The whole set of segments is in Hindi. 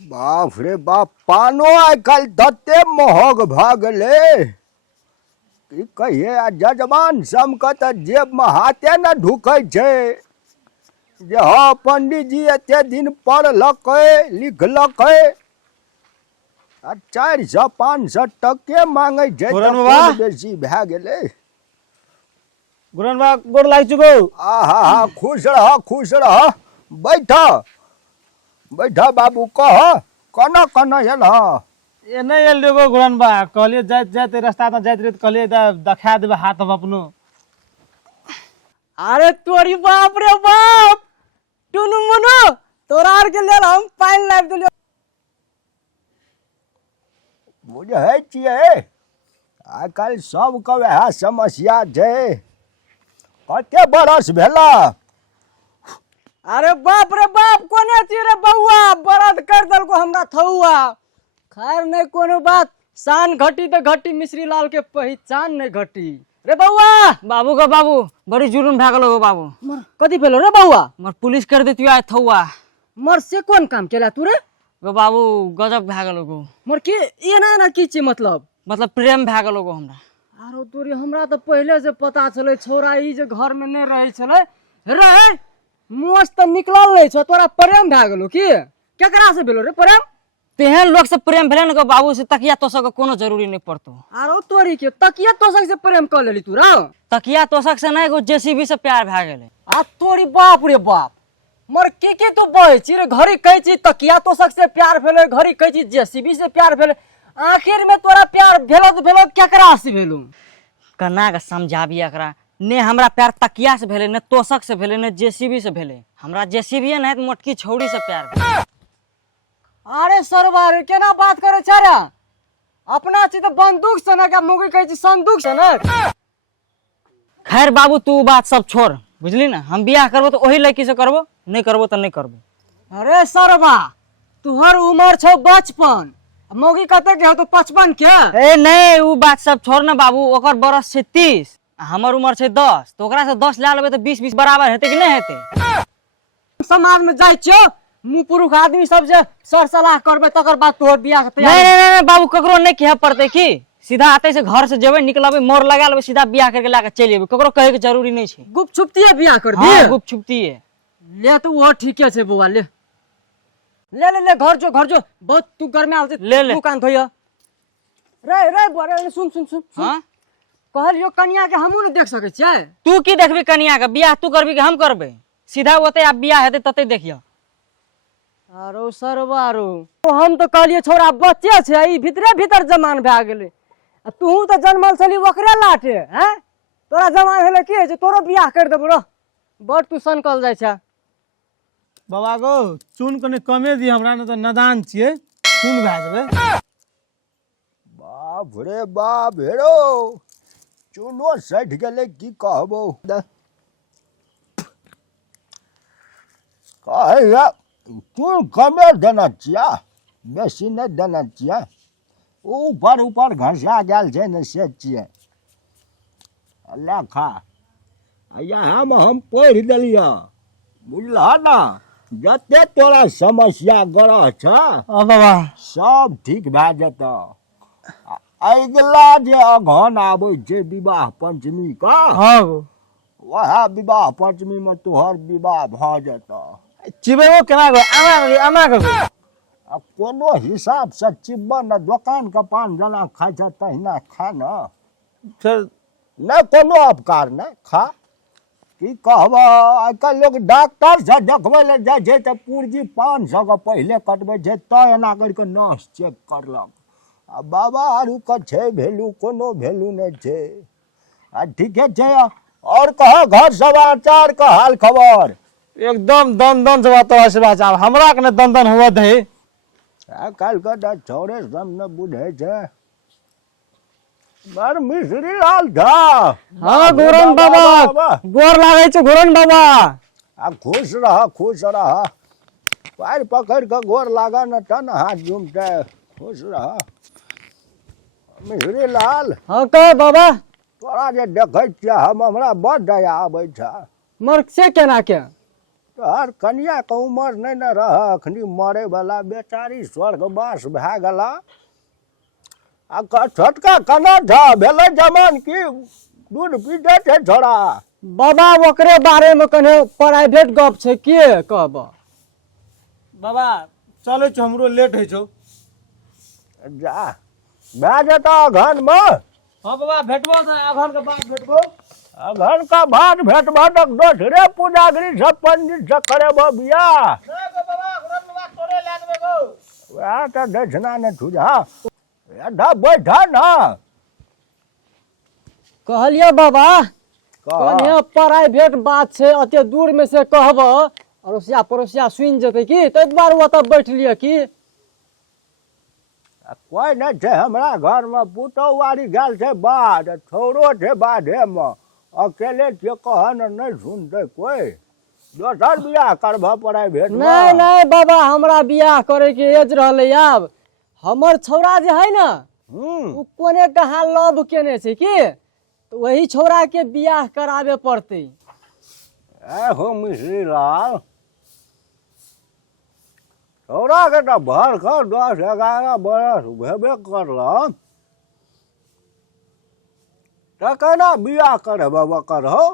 बाप रे बाप पानो आइ काल्हि तते महग भऽ गेलै की कहिए आ जजमान सबके तऽ जेबमे हाथे न ढुकै छै जे हाँ पंडित जी एते दिन पढ़लकै लिखलकै आ 400-500 टके मांगै छै तऽ घुरन बाबा कोन बेसी भए गेलै। घुरन बाबा गोर लागि चुकौ। आहा खुश रह बैठ बैठ बाबू कह कना कना एलह। एने एल देखो घुरन बा कहलिए जाइत जाइत रास्ता में जाइत रही कहलिए देखा देबे हाथ हम अपनो। अरे तोरी बाप रे बाप टुनु मुनु तोरा आर के लेल हम पानि लाबि देलियो। बुझै छियै आइ काल्हि सबके वएह समस्या छै। कते बरस भेला? अरे बाप रे बाप कोने छी रे बउआ बरद कर देलको हमरा थौआ। खैर नहीं कोनो बात शान घटी तो घटी मिश्री लाल के पहचान नहीं घटी। रे बउआ बाबू का बाबू बड़ी जुलुम भए गेलो गो बाबू। कथी भेलो रे बउआ? मर पुलिस कर देती है थौआ। मर से कौन काम केला तू रे? गो बाबू गजब भए गेलो गो। मर के एना एना की छी मतलब प्रेम भए गेलो गो हमरा। आरो तोरी हमरा तो पहले से पता चले छोरा ई जे घर में नहीं रहे छले रहे मुँह तो निकलल नहीं छो तोरा प्रेम भए गेलो की? केकरा से भेलो रे प्रेम? तेहन लोग से प्रेम भेले न गो बाबू से तकिया तोसक के कोनो जरूरी नहीं पड़तो। आरो तोरी के तकिया तोसक से प्रेम कर लेली तू रे? तकिया तोसक से नहीं गो जेसीबी से प्यार भए गेले। आ तोरी बाप रे बाप मर के तू बहे छी रे घरी कहै छी तकिया तोसक से प्यार भेले घरी कहै छी जेसीबी से प्यार भेले। आखिर में तोरा प्यार भेलो तो भेलो केकरा से भेलो? कना के समझाबी एकरा ने हमरा प्यार तकिया से भेले ने तोसक से भेले ने जेसीबी से भेले। हमरा जेसीबी नहीं तो मोटकी छौड़ी से प्यार भेले। अरे सरवा रे केना बात करे छारा? अपना छी तो बंदूक से ना का मुगी कहै छी संदूक से ना। खैर बाबू तू बात सब छोड़ बुझली ना। हम बियाह करबो तो वही लड़की से करबो नहीं करबो तो नहीं करबो। अरे सरवा तुहर उम्र छौ 55 मौगी कते के हो तो 55 के? ए नहीं वो बात सब छोड़ ना बाबू। ओकर बरस छै 30 हमर उम्र छै 10 तो ओकरा से 10 ला लेबे तो 20-20 बराबर हेते कि नहीं हेते? समाज में जाय छियो मुँह पुरुष आदमी सब जे सर सलाह करबे तकर बाद तोहर बियाह के तैयारी। नहीं बाबू ककरो नहीं कहे पड़ते की सीधा आते से घर से जेबे निकलबे मोर लगा लेबे सीधा बियाह करके लाके चल जेबे। ककरो कहे के जरूरी नहीं छै। गुप छुपतिए बियाह कर दे। हां गुप छुपती है ले तो वो ठीके छै बउआ ले ले ले ले घर जो बहुत तू घर में आल ले ले दुकान धोइया रे बोरे सुन सुन सुन हां कहलियो कन्या के हमहु न देख सके छियै। तू की देखबी कन्या के बियाह तू करबी कि हम करबे? सीधा ओते आप बियाह हेते तते देखियो। आरो सरवारो हम तो कहलिए छोरा बच्चे छै ई भीतरे भीतर जमान भए गेलै। तू तो जन्मल छली ओकरे लाटे हैं तोरा जमान भेले की जे तोरो बियाह कर देबो रो बड़ तू सनकल जाय छै। बाबा गो चून कने कमे दी हमरा न तो नदान छिए चून भए जेबे। बाप रे बाप हेरो चूनो सठ गेलै की कहबो। कहैया चून कमे देना छिया बेसी नहीं देना छिया। ऊपर घसा गेल छै ने से छियै ले खा। हम पढ़ि देलियै बुझलह ना जते तोरा समस्या ग्रह छ बाबा सब ठीक भए जेतौ। अगिला जे अगहन आबै छै विवाह पंचमी का हां गो वह विवाह पंचमी में तोहर विवाह भऽ जेतौ। चिबेबो केना गो आमा गो आ कोनो हिसाब से चिब्बा न दुकान का पान जना खाइ छ तहिना खा न फिर नहीं कोनो अपकार नहीं खा। की कहब आइ काल्हि लोग डॉक्टर से देखबै ले जाइ छै तऽ पूर्जी 500 के पहिले कटबै छै तऽ एना करि कऽ नस चेक करलक। आ बाबा आरु के छै वैल्यू कोनो वैल्यू नहीं छै। आ ठीके छै और कह घर समाचार का हाल खबर? एकदम दन से बात आशीर्वाद आब हमरा कने दन हुआ दे। आ काल्हि के छोरे सब न बुझै छै बड़ मिश्री लाल झा। हां घोरन बाबा गोर लागै छै घोरन बाबा। आ खुश रह पैर पकड़ के गोर लागा न तन हाथ झुमते खुश रह। मिश्री लाल हां कह बाबा तोरा जे देखै छियै हमरा बड़ दया आबै छै। मर से केना के? तोहर कन्या के उम्र नहीं न रह अखनी मरे वाला बेचारी स्वर्गवास भए गेला आ छोटका कना था भेलै जमान की दूध पीते छै छोड़ा बाबा ओकरे बारे में कने प्राइवेट गप छै के कहब। बाबा चले छो हमरो लेट है छो। जा भए जेतौ अघन में हाँ बाबा भेटबो तो अघन के बाद भेटबो। अघन का भात भेटबा तक दोसरे पूजागिरी सब पंडित से करेबो बियाह नहीं गो बाबा घुरन बाबा तोरे ले देबे गो। वएह तो दक्षिणा ने तुझा एधा बैठा ना कहलिए बाबा कह कने प्राइवेट बात छै अते दूर में से कहब अड़ोसिया पड़ोसिया सुनि जेतै की ताहि दुआरे ओतऽ बैठ लिअ की। कोई नहीं छै हमरा घर में पुतौ वारी गेल छै बाध छोरो छै बाधे में अकेले छियै कहन नहीं सुनते कोई दोसर बियाह करबह प्राइवेट में नहीं नहीं बाबा हमरा बियाह करे के एज रहले आब हमर छौड़ा जे है ना उ कोने कहाँ लव केने छै की तो वही छौड़ा के बियाह कराबे पड़तै। हो मिश्री लाल छोरा के तो भर कर 10-11 बरस भेबे करल तो केना बियाह करब करहो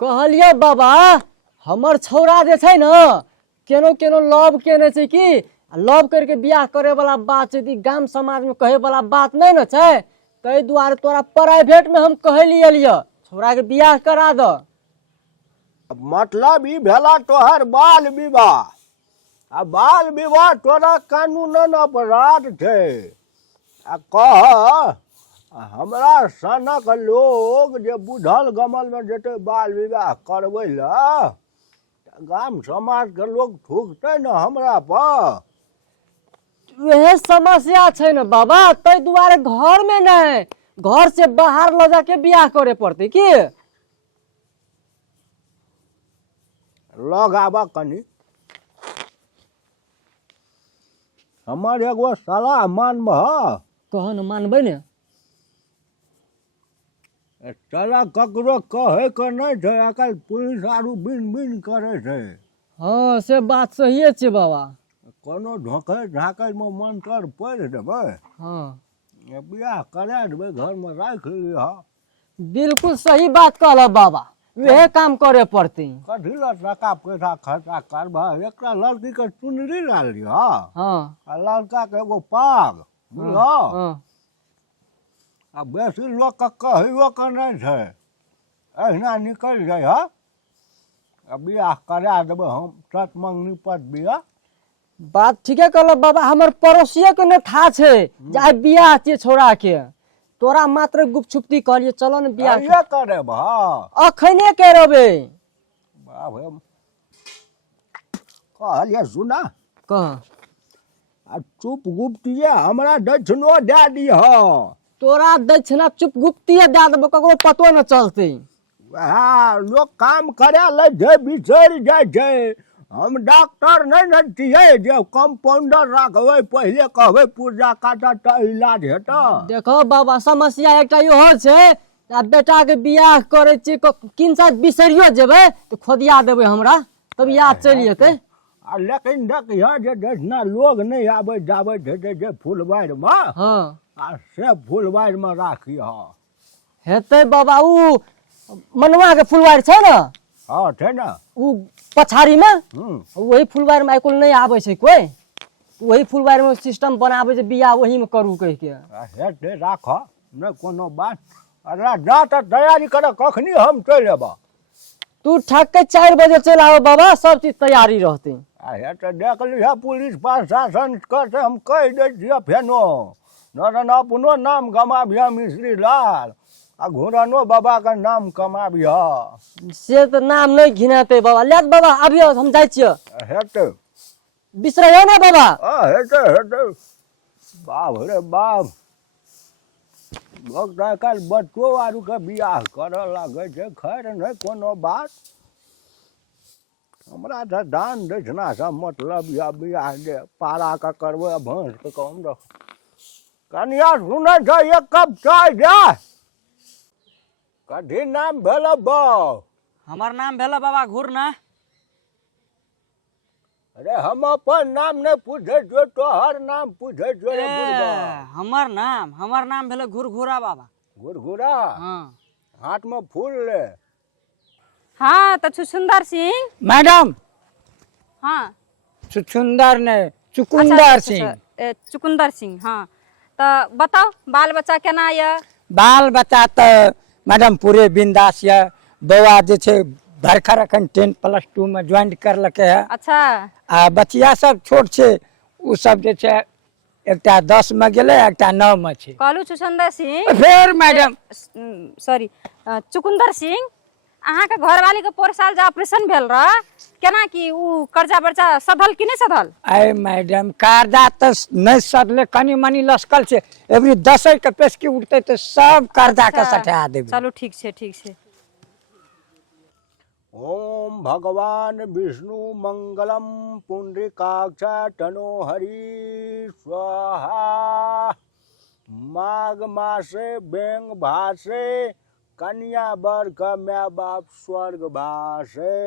कहलिए बाबा हमर छौड़ा जे छै ना केनो केनो लव केने छै की लव करके बियाह करे वाला बात छै गाम समाज में कहे वाला बात नहीं न छै ताहि दुआरे तोरा प्राइवेट में हम कहलिए लिया छौड़ा के बियाह करा द। मतलब ई भेला तोहर बाल विवाह आ बाल विवाह तोरा कानूनन अपराध छै आ कह हमरा सनक लोग जे बुझल गमल में जेते बाल विवाह करबै ला गाम समाज के लोग थूकते न हमरा पर वह समस्या छै न बाबा ताहि दुआरे घर में नहीं घर से बाहर ले जाके बियाह करे पड़ते की। लग आबा कनी हमर एगो सलाह मानबह कह न मानबै ने चला ककरो कहे के नहीं छै आकल पुलिस आरू बिन बिन करे छै हाँ से बात सहिए छै बाबा। कोनो ढोकै झाकै में मंत्र पढ़ि देबै हाँ बियाह करा देबै घर में राखि लिह बिल्कुल सही बात कहल बाबा वह काम करे पड़ते। कथी ला टका पैसा खर्चा करबह एकटा लड़की के चुनरी ला लिह हाँ आ लड़का के एगो पाग बुझलह हाँ आ बेसी लोग के कहियो के नहीं छै अहिना निकल जाइ ह आ बियाह करा देबै हम सत मंगनी पर बियाह बात ठीके कहल बाबा हमर पड़ोसिये के ने था छै जे बियाह छै छौड़ा के तोरा मात्र गुपचुप्ती कहलिए चलो न बियाह ये करे बा अखने करबे। बाबे कहलिए सुना कह आ चुप गुप्तिये हमरा दक्षिणो दे दिह तोरा दक्षिणा चुप गुप्तिये दे देबो ककरो पतो न चलते। वएह लोग काम करे ले जे बिसरि जाइ छै हम डॉक्टर नहीं न छियै जे कंपाउंडर राखबै पहिले कहबै पुर्जा काटत त इलाज हेतै देखो बाबा समस्या एकटा इहो छै आ बेटा के बियाह करे छी किन साथ बिसरियो जेबै तो खोदिया देबै हमरा तब याद चलि जेतै। आ लेकिन देखिह जे दक्षिणा लोग नहीं आबै जाबै हेतै जे फुलबारि में हाँ आ से फुलबारि में राखिह हेतै बाबा उ मनुआ के फुलवारी छै न हाँ छै न उ पछाड़ी में वही फुलवारी में आइकुल नहीं आबै छै कोई वही फुलवारी में सिस्टम बनाबै छै बियाह वही में करू कह के हेतै राख नहीं कोनो बात अरे जा त तैयारी कर कखनी हम चलि अयबह तू ठक के 4 बजे चल आओ बाबा सब चीज तैयारी रहते। आ हेतै देख लिह पुलिस प्रशासन के हम कहि दै छियै फेनो न अपनो नाम गमाबिह मिश्री लाल आ घुरनो बाबा का नाम कमाबिह से तो नाम नहीं घिनाते बाबा ले बाबा अभियो हम जाइ छियै हेतै बिसरैयो ना बाबा हेतै हेतै बाप रे बाप लोग आइकाल बच्चो आरू के बियाह करऽ लागै छै खैर नहीं कोनो बात हमरा तो दान दक्षिणा से मतलब या बियाह दे पारा का करबै भैंस के कम रख कनिया सुनै छ एक कप चाय दे कथी नाम भेल बौ हमार नाम भेला बाबा घूरना। अरे हम अपन नाम नहीं पूछे जो तोहर नाम पूछे जो रे बुढ़बा। हमार नाम भेला घुरघुरा बाबा। घुरघुरा हाँ हाथ में फूल ले। हाँ तो छुछुंदर सिंह। मैडम हाँ सुंदर ने अच्छा, चुकुंदर सिंह। चुकुंदर सिंह। हाँ तो बताओ बाल बच्चा केना ये? बाल बच्चा तो मैडम पूरे बिंदास है। बौआ जे छै भरखर अखन 10+2 में ज्वाइन करलकै है। अच्छा आ बचिया सब छोट छै, उ सब जे छै एकटा 10 में गेलै, एकटा 9 में छै। कहलू छुछुंदर सिंह। फेर मैडम सॉरी चुकुंदर सिंह, अहाँ के घरवाली के पोर साल जे ऑपरेशन भेल रहा, केना की उ कर्जा वर्जा सधल कि नहीं सधल? आय मैडम कर्जा तो नहीं सधले, कनी मनी लसकल छै। एवरी 10 के पेशकी उठते तो सब कर्जा के सठा देबै। चलो ठीक छै ठीक छै। ओम भगवान विष्णु मंगलम पुंडरीकाक्ष तनो हरि स्वाहा। माघ मासे बेंग भासे, कन्या बर का माँ बाप स्वर्ग भासे।